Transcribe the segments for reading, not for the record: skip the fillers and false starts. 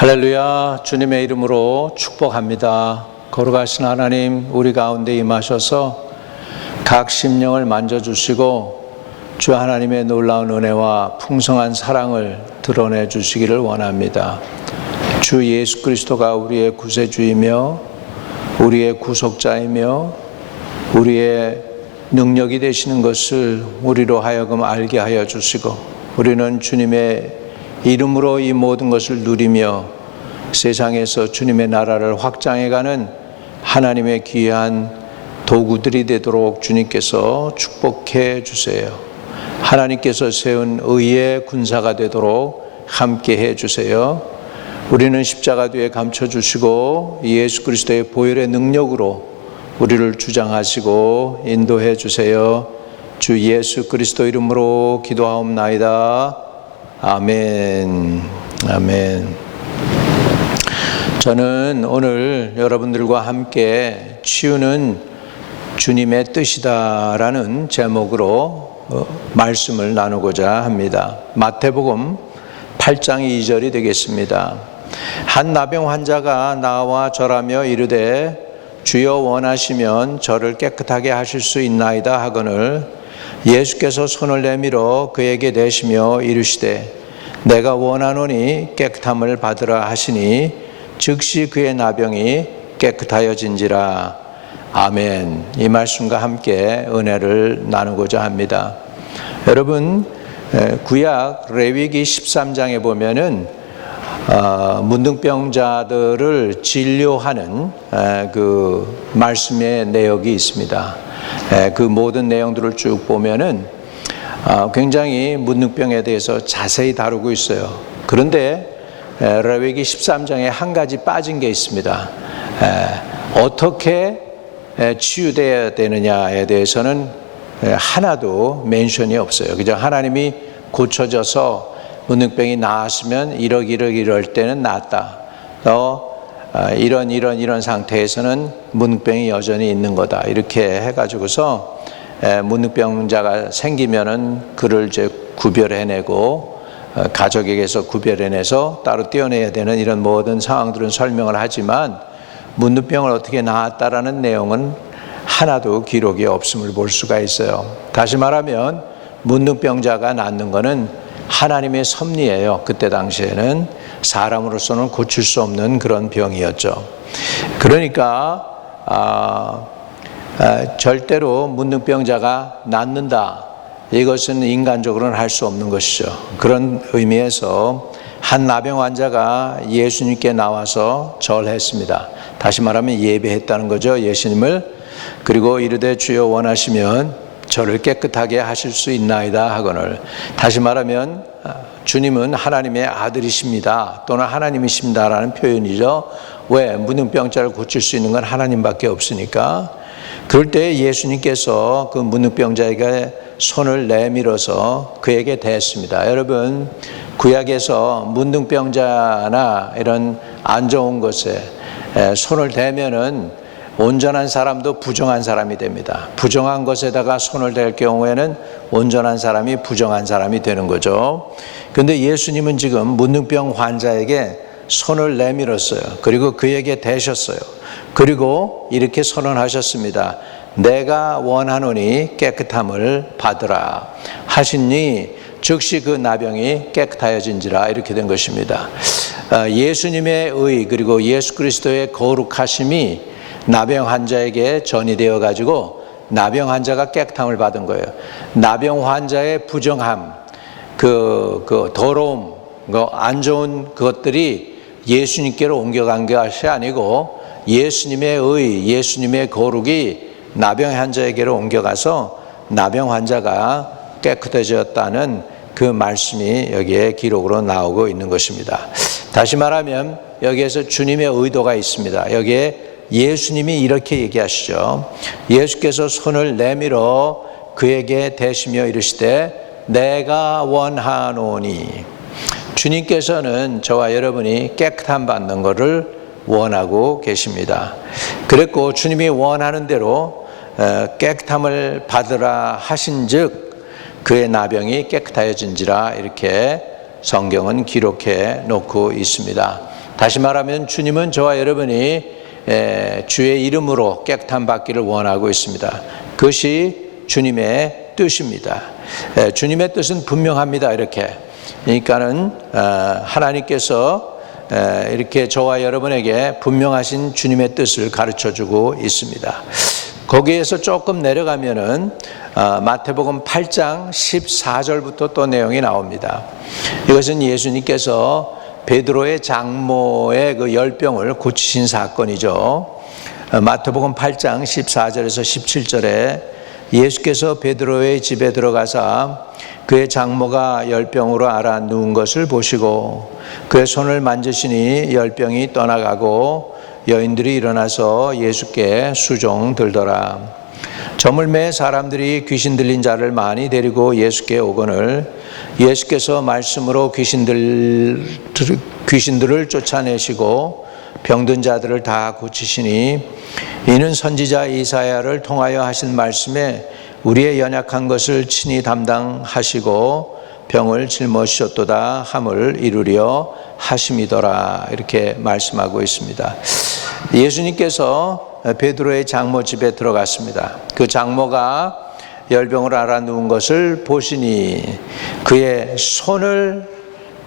할렐루야. 주님의 이름으로 축복합니다. 거룩하신 하나님, 우리 가운데 임하셔서 각 심령을 만져주시고 주 하나님의 놀라운 은혜와 풍성한 사랑을 드러내 주시기를 원합니다. 주 예수 그리스도가 우리의 구세주이며 우리의 구속자이며 우리의 능력이 되시는 것을 우리로 하여금 알게 하여 주시고, 우리는 주님의 이름으로 이 모든 것을 누리며 세상에서 주님의 나라를 확장해가는 하나님의 귀한 도구들이 되도록 주님께서 축복해 주세요. 하나님께서 세운 의의 군사가 되도록 함께 해 주세요. 우리는 십자가 뒤에 감춰주시고 예수 그리스도의 보혈의 능력으로 우리를 주장하시고 인도해 주세요. 주 예수 그리스도 이름으로 기도하옵나이다. 아멘. 아멘. 저는 오늘 여러분들과 함께 치유는 주님의 뜻이다라는 제목으로 말씀을 나누고자 합니다. 마태복음 8장 2절이 되겠습니다. 한 나병 환자가 나와 절하며 이르되 주여 원하시면 저를 깨끗하게 하실 수 있나이다 하거늘 예수께서 손을 내밀어 그에게 대시며 이르시되 내가 원하노니 깨끗함을 받으라 하시니 즉시 그의 나병이 깨끗하여진지라. 아멘. 이 말씀과 함께 은혜를 나누고자 합니다. 여러분, 구약 레위기 13장에 보면은 문둥병자들을 진료하는 그 말씀의 내역이 있습니다. 그 모든 내용들을 쭉 보면은 굉장히 문둥병에 대해서 자세히 다루고 있어요. 그런데 레위기 13장에 한 가지 빠진 게 있습니다. 어떻게 치유되어야 되느냐에 대해서는 하나도 멘션이 없어요. 그저 하나님이 고쳐져서 문둥병이 나았으면 이럴 때는 낫다. 이런 상태에서는 문둥병이 여전히 있는 거다. 이렇게 해가지고서 문둥병자가 생기면은 그를 이제 구별해내고 가족에게서 구별해내서 따로 떼어내야 되는 이런 모든 상황들은 설명을 하지만 문둥병을 어떻게 나았다라는 내용은 하나도 기록이 없음을 볼 수가 있어요. 다시 말하면 문둥병자가 낫는 것은 하나님의 섭리예요. 그때 당시에는 사람으로서는 고칠 수 없는 그런 병이었죠. 그러니까 절대로 문둥병자가 낫는다, 이것은 인간적으로는 할 수 없는 것이죠. 그런 의미에서 한 나병 환자가 예수님께 나와서 절했습니다. 다시 말하면 예배했다는 거죠. 예수님을. 그리고 이르되 주여 원하시면 저를 깨끗하게 하실 수 있나이다 하거늘. 다시 말하면 주님은 하나님의 아들이십니다, 또는 하나님이십니다라는 표현이죠. 왜? 문둥병자를 고칠 수 있는 건 하나님밖에 없으니까. 그럴 때 예수님께서 그 문둥병자에게 손을 내밀어서 그에게 대했습니다. 여러분, 구약에서 문둥병자나 이런 안 좋은 것에 손을 대면은 온전한 사람도 부정한 사람이 됩니다. 부정한 것에다가 손을 댈 경우에는 온전한 사람이 부정한 사람이 되는 거죠. 그런데 예수님은 지금 문둥병 환자에게 손을 내밀었어요. 그리고 그에게 대셨어요. 그리고 이렇게 선언하셨습니다. 내가 원하노니 깨끗함을 받으라 하시니 즉시 그 나병이 깨끗하여진지라. 이렇게 된 것입니다. 예수님의 의, 그리고 예수 그리스도의 거룩하심이 나병 환자에게 전이되어 가지고 나병 환자가 깨끗함을 받은 거예요. 나병 환자의 부정함, 그 더러움, 안 좋은 것들이 예수님께로 옮겨간 것이 아니고 예수님의 의, 예수님의 거룩이 나병 환자에게로 옮겨가서 나병 환자가 깨끗해졌다는 그 말씀이 여기에 기록으로 나오고 있는 것입니다. 다시 말하면 여기에서 주님의 의도가 있습니다. 여기에 예수님이 이렇게 얘기하시죠. 예수께서 손을 내밀어 그에게 대시며 이르시되 내가 원하노니. 주님께서는 저와 여러분이 깨끗함 받는 것을 원하고 계십니다. 그랬고 주님이 원하는 대로 깨끗함을 받으라 하신즉 그의 나병이 깨끗하여진지라. 이렇게 성경은 기록해 놓고 있습니다. 다시 말하면 주님은 저와 여러분이 주의 이름으로 깨끗함 받기를 원하고 있습니다. 그것이 주님의 뜻입니다. 주님의 뜻은 분명합니다. 이렇게. 그러니까는 하나님께서 이렇게 저와 여러분에게 분명하신 주님의 뜻을 가르쳐주고 있습니다. 거기에서 조금 내려가면은 마태복음 8장 14절부터 또 내용이 나옵니다. 이것은 예수님께서 베드로의 장모의 그 열병을 고치신 사건이죠. 마태복음 8장 14절에서 17절에 예수께서 베드로의 집에 들어가사 그의 장모가 열병으로 앓아 누운 것을 보시고 그의 손을 만지시니 열병이 떠나가고 여인들이 일어나서 예수께 수종 들더라. 저물매 사람들이 귀신 들린 자를 많이 데리고 예수께 오거늘 예수께서 말씀으로 귀신들을 쫓아내시고 병든 자들을 다 고치시니 이는 선지자 이사야를 통하여 하신 말씀에 우리의 연약한 것을 친히 담당하시고 병을 짊어지셨도다 함을 이루려 하심이더라. 이렇게 말씀하고 있습니다. 예수님께서 베드로의 장모 집에 들어갔습니다. 그 장모가 열병을 앓아 누운 것을 보시니 그의 손을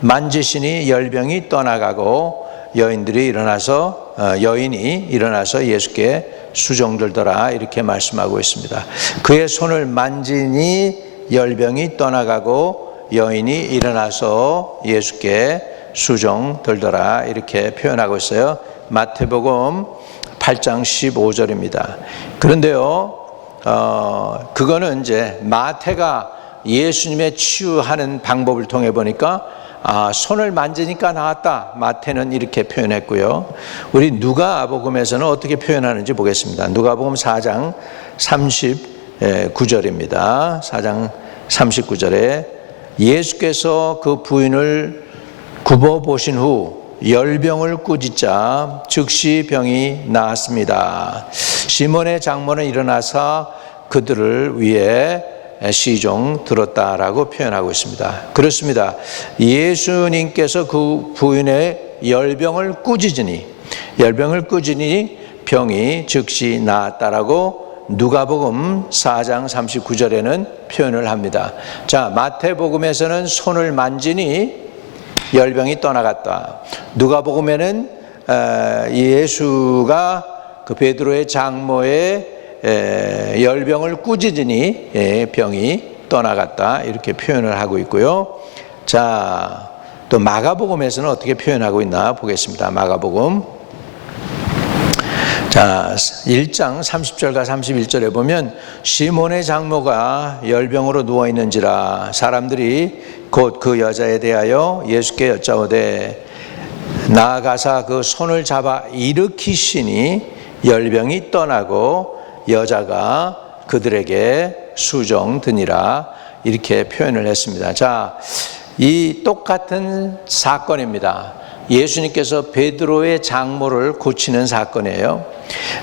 만지시니 열병이 떠나가고 여인이 일어나서 예수께 수종들더라. 이렇게 말씀하고 있습니다. 그의 손을 만지니 열병이 떠나가고 여인이 일어나서 예수께 수종들더라. 이렇게 표현하고 있어요. 마태복음 8장 15절입니다. 그런데요, 그거는 이제 마태가 예수님의 치유하는 방법을 통해 보니까 손을 만지니까 나았다. 마태는 이렇게 표현했고요. 우리 누가복음에서는 어떻게 표현하는지 보겠습니다. 누가복음 4장 39절입니다. 4장 39절에 예수께서 그 부인을 굽어 보신 후 열병을 꾸짖자 즉시 병이 나았습니다. 시몬의 장모는 일어나서 그들을 위해 시종 들었다라고 표현하고 있습니다. 그렇습니다. 예수님께서 그 부인의 열병을 꾸짖으니 병이 즉시 나았다라고 누가복음 4장 39절에는 표현을 합니다. 자, 마태복음에서는 손을 만지니 열병이 떠나갔다. 누가복음에는 예수가 그 베드로의 장모의 열병을 꾸짖으니 병이 떠나갔다. 이렇게 표현을 하고 있고요. 자, 또 마가복음에서는 어떻게 표현하고 있나 보겠습니다. 마가복음 1장 30절과 31절에 보면 시몬의 장모가 열병으로 누워있는지라 사람들이 곧 그 여자에 대하여 예수께 여짜오되 나아가사 그 손을 잡아 일으키시니 열병이 떠나고 여자가 그들에게 수종드니라. 이렇게 표현을 했습니다. 자, 이 똑같은 사건입니다. 예수님께서 베드로의 장모를 고치는 사건이에요.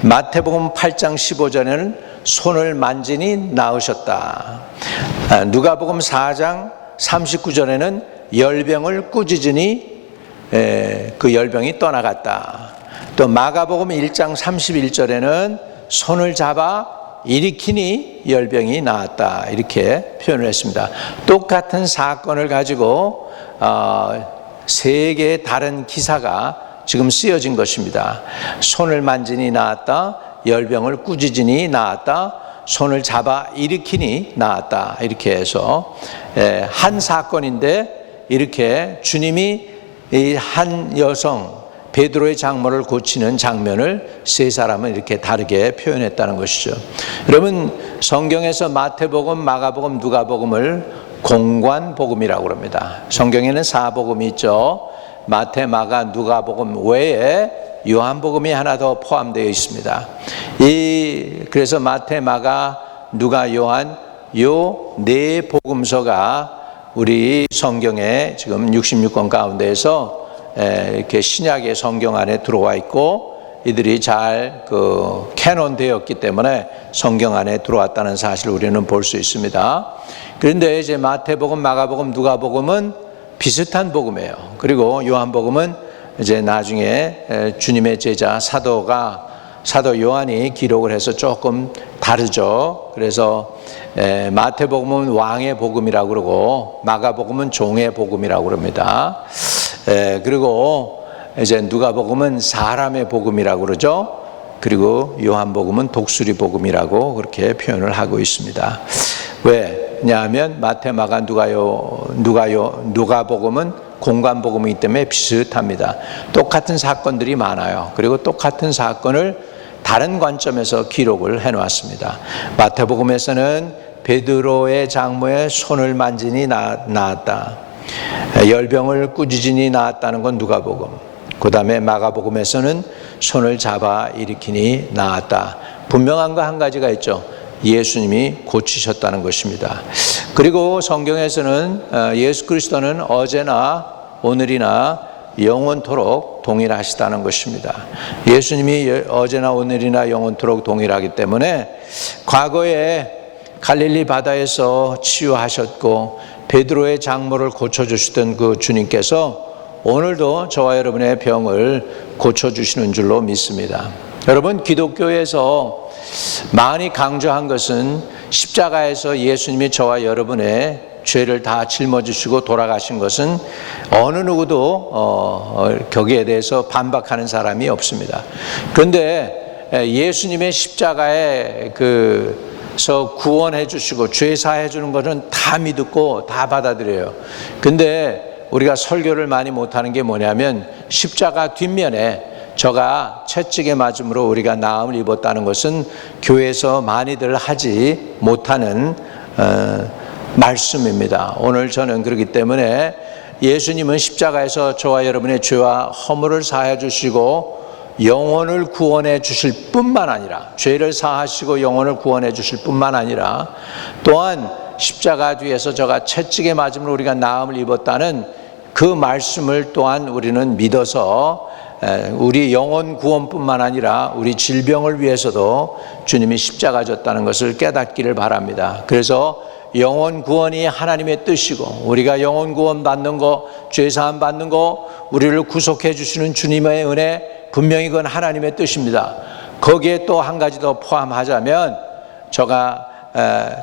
마태복음 8장 15절에는 손을 만지니 나으셨다. 누가복음 4장 39절에는 열병을 꾸짖으니 그 열병이 떠나갔다. 또 마가복음 1장 31절에는 손을 잡아 일으키니 열병이 나았다. 이렇게 표현을 했습니다. 똑같은 사건을 가지고 세 개의 다른 기사가 지금 쓰여진 것입니다. 손을 만지니 나았다, 열병을 꾸짖으니 나았다, 손을 잡아 일으키니 나았다. 이렇게 해서 한 사건인데 이렇게 주님이 이 한 여성 베드로의 장모를 고치는 장면을 세 사람은 이렇게 다르게 표현했다는 것이죠. 여러분, 성경에서 마태복음, 마가복음, 누가복음을 공관복음이라고 합니다. 성경에는 사복음이 있죠. 마태, 마가, 누가복음 외에 요한복음이 하나 더 포함되어 있습니다. 그래서 마태, 마가, 누가, 요한 요 네 복음서가 우리 성경에 지금 66권 가운데에서 이렇게 신약의 성경 안에 들어와 있고 이들이 잘 캐논 되었기 때문에 성경 안에 들어왔다는 사실을 우리는 볼 수 있습니다. 그런데 이제 마태복음, 마가복음, 누가복음은 비슷한 복음이에요. 그리고 요한복음은 이제 나중에 주님의 제자 사도 요한이 기록을 해서 조금 다르죠. 그래서 마태복음은 왕의 복음이라고 그러고 마가복음은 종의 복음이라고 그럽니다. 그리고 이제 누가복음은 사람의 복음이라고 그러죠. 그리고 요한복음은 독수리 복음이라고 그렇게 표현을 하고 있습니다. 왜냐하면 마태, 마가, 누가복음은 공간복음이기 때문에 비슷합니다. 똑같은 사건들이 많아요. 그리고 똑같은 사건을 다른 관점에서 기록을 해놓았습니다. 마태복음에서는 베드로의 장모의 손을 만지니 나았다. 열병을 꾸짖으니 나았다는 건 누가복음. 그 다음에 마가복음에서는 손을 잡아 일으키니 나았다. 분명한 거 한 가지가 있죠. 예수님이 고치셨다는 것입니다. 그리고 성경에서는 예수 그리스도는 어제나 오늘이나 영원토록 동일하시다는 것입니다. 예수님이 어제나 오늘이나 영원토록 동일하기 때문에 과거에 갈릴리 바다에서 치유하셨고 베드로의 장모를 고쳐주시던 그 주님께서 오늘도 저와 여러분의 병을 고쳐주시는 줄로 믿습니다. 여러분, 기독교에서 많이 강조한 것은 십자가에서 예수님이 저와 여러분의 죄를 다 짊어지시고 돌아가신 것은 어느 누구도 거기에 대해서 반박하는 사람이 없습니다. 그런데 예수님의 십자가에 그서 구원해 주시고 죄 사해 주는 것은 다 믿고 다 받아들여요. 근데 우리가 설교를 많이 못하는 게 뭐냐면 십자가 뒷면에 저가 채찍에 맞음으로 우리가 나음을 입었다는 것은 교회에서 많이들 하지 못하는 말씀입니다. 오늘 저는 그렇기 때문에 예수님은 십자가에서 저와 여러분의 죄와 허물을 사해 주시고 영혼을 구원해 주실 뿐만 아니라 죄를 사하시고 영혼을 구원해 주실 뿐만 아니라 또한 십자가 뒤에서 저가 채찍에 맞음으로 우리가 나음을 입었다는 그 말씀을 또한 우리는 믿어서 우리 영혼 구원뿐만 아니라 우리 질병을 위해서도 주님이 십자가 졌다는 것을 깨닫기를 바랍니다. 그래서 영혼 구원이 하나님의 뜻이고 우리가 영혼 구원 받는 거, 죄 사함 받는 거, 우리를 구속해 주시는 주님의 은혜, 분명히 그건 하나님의 뜻입니다. 거기에 또 한 가지 더 포함하자면 저가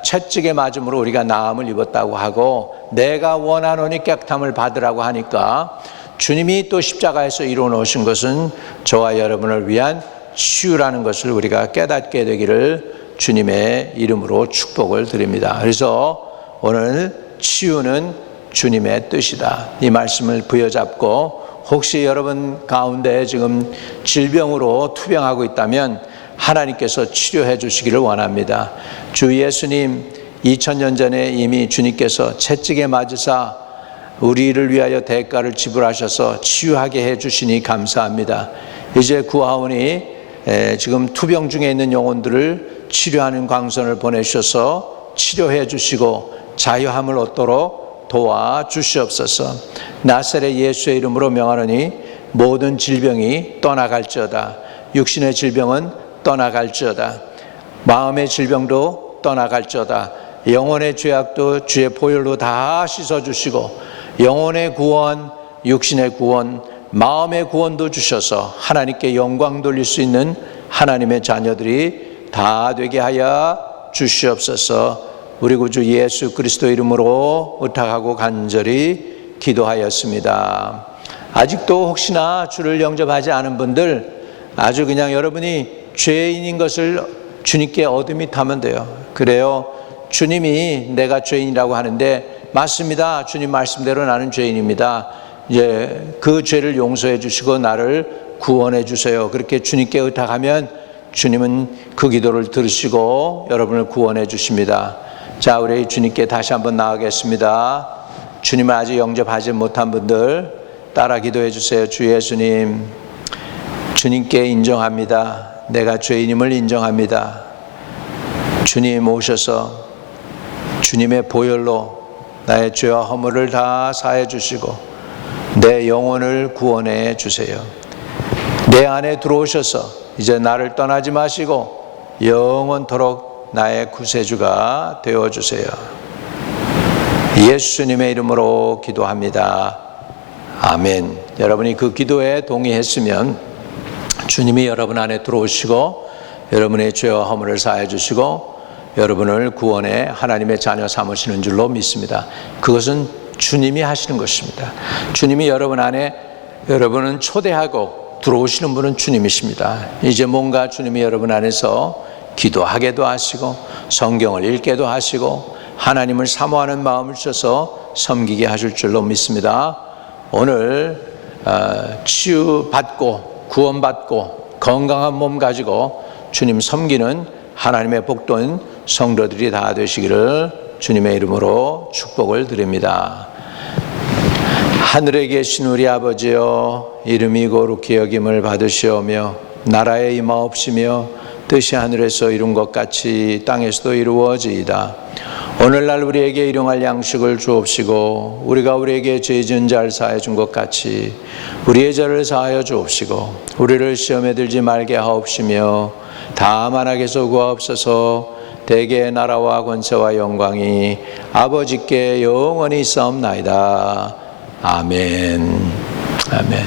채찍에 맞음으로 우리가 나음을 입었다고 하고 내가 원하노니 깨끗함을 받으라고 하니까 주님이 또 십자가에서 이루어 놓으신 것은 저와 여러분을 위한 치유라는 것을 우리가 깨닫게 되기를 주님의 이름으로 축복을 드립니다. 그래서 오늘 치유는 주님의 뜻이다. 이 말씀을 부여잡고 혹시 여러분 가운데 지금 질병으로 투병하고 있다면 하나님께서 치료해 주시기를 원합니다. 주 예수님 2000년 전에 이미 주님께서 채찍에 맞으사 우리를 위하여 대가를 지불하셔서 치유하게 해 주시니 감사합니다. 이제 구하오니 지금 투병 중에 있는 영혼들을 치료하는 광선을 보내주셔서 치료해 주시고 자유함을 얻도록 도와주시옵소서. 나사렛 예수의 이름으로 명하노니 모든 질병이 떠나갈지어다. 육신의 질병은 떠나갈지어다. 마음의 질병도 떠나갈지어다. 영혼의 죄악도 주의 보혈로 다 씻어주시고 영혼의 구원, 육신의 구원, 마음의 구원도 주셔서 하나님께 영광 돌릴 수 있는 하나님의 자녀들이 다 되게 하여 주시옵소서. 우리 구주 예수 그리스도 이름으로 의탁하고 간절히 기도하였습니다. 아직도 혹시나 주를 영접하지 않은 분들, 아주 그냥 여러분이 죄인인 것을 주님께 어드밋하면 돼요. 그래요, 주님이 내가 죄인이라고 하는데 맞습니다. 주님 말씀대로 나는 죄인입니다. 이제 그 죄를 용서해 주시고 나를 구원해 주세요. 그렇게 주님께 의탁하면 주님은 그 기도를 들으시고 여러분을 구원해 주십니다. 자, 우리 주님께 다시 한번 나아가겠습니다. 주님을 아직 영접하지 못한 분들 따라 기도해 주세요. 주 예수님, 주님께 인정합니다. 내가 죄인임을 인정합니다. 주님 오셔서 주님의 보혈로 나의 죄와 허물을 다 사해 주시고 내 영혼을 구원해 주세요. 내 안에 들어오셔서 이제 나를 떠나지 마시고 영원토록 나의 구세주가 되어 주세요. 예수님의 이름으로 기도합니다. 아멘. 여러분이 그 기도에 동의했으면 주님이 여러분 안에 들어오시고 여러분의 죄와 허물을 사해 주시고 여러분을 구원의 하나님의 자녀 삼으시는 줄로 믿습니다. 그것은 주님이 하시는 것입니다. 주님이 여러분 안에 여러분은 초대하고 들어오시는 분은 주님이십니다. 이제 뭔가 주님이 여러분 안에서 기도하게도 하시고 성경을 읽게도 하시고 하나님을 사모하는 마음을 주셔서 섬기게 하실 줄로 믿습니다. 오늘 치유받고 구원받고 건강한 몸 가지고 주님 섬기는 하나님의 복된 성도들이 다 되시기를 주님의 이름으로 축복을 드립니다. 하늘에 계신 우리 아버지여, 이름이 거룩히 여김을 받으시오며 나라에 임하옵시며 뜻이 하늘에서 이룬 것 같이 땅에서도 이루어지이다. 오늘날 우리에게 일용할 양식을 주옵시고 우리가 우리에게 죄 지은 자를 사하여 준 것 같이 우리의 죄를 사하여 주옵시고 우리를 시험에 들지 말게 하옵시며 다만 악에서 구하옵소서. 대개의 나라와 권세와 영광이 아버지께 영원히 있사옵나이다. 아멘. 아멘.